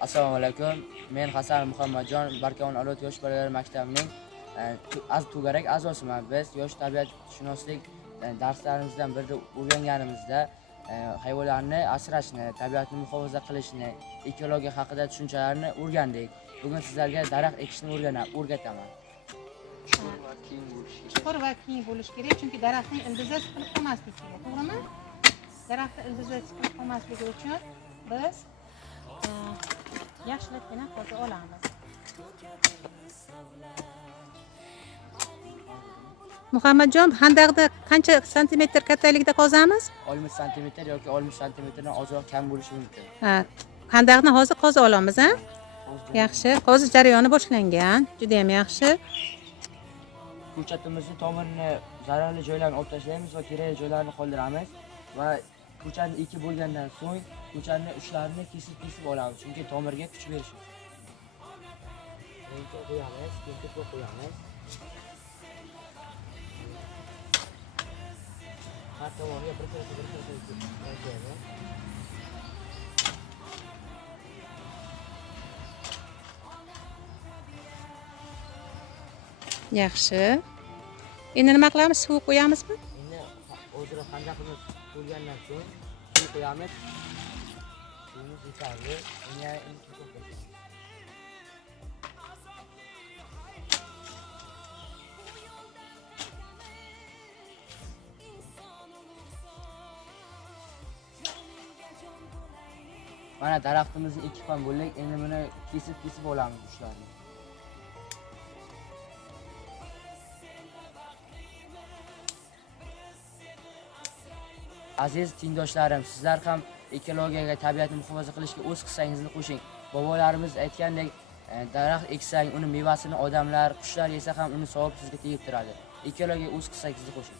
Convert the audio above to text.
Assalomu alaykum. Men Hasan Muhammadjon, Barkamol avlod yosh bolalar maktabining to'garak a'zosiman. Biz yosh tabiatshunoslik darslarimizdan birida o'rganganimizda hayvonlarni asrashni, tabiatni muhofaza qilishni, ekologiya haqida tushunchalarni o'rgandik. Bugun sizlarga daraxt ekishni o'rgataman. Chuqur va keng bo'lish kerak, chunki daraxtning ildizi siqilib qolmasligi kerak, to'g'rimi? Daraxtning ildizi siqilib qolmasligi uchun biz yaxshilikni qo'za olamiz. Muhammadjon, handaqni qancha santimetr kattalikda qozamiz? 60 santimetr yoki 60 santimetrdan ozroq kam bo'lishi mumkin. Ha, handaqni hozir qoza olamiz, ha? Yaxshi, qozish jarayoni boshlangan. Juda ham yaxshi. Ko'chatimizni tomirini zararli joylarini olib tashlaymiz va kerakli joylarni qoldiramiz va ko'chatni ekib bo'lgandan so'ng ko'chatni uchlarini kesib olamiz, chunki tomirga kuch berish uchun. Birinchi qo'yamiz, keyin qo'yamiz. Har tomoniga bir qo'yamiz. Yaxshi. Endi nima qilamiz? Suv qo'yamizmi? Endi hozir handaqimiz to'lgandan so'ng suv qo'yamiz. Suvimiz yetarli. Mana daraxtimizni ekib ham bo'ldik. Endi buni kesib olamiz ushlarni. Aziz tengdoshlarim, sizlar ham ekologiyaga, tabiatni muhofaza qilishga o'z hissangizni qo'shing. Bobolarimiz aytgandek, daraxt eksang, uni mevasini odamlar, qushlar yesa ham uni savob sizga tegib turadi. Ekologiyaga o'z hissangizni qo'shing.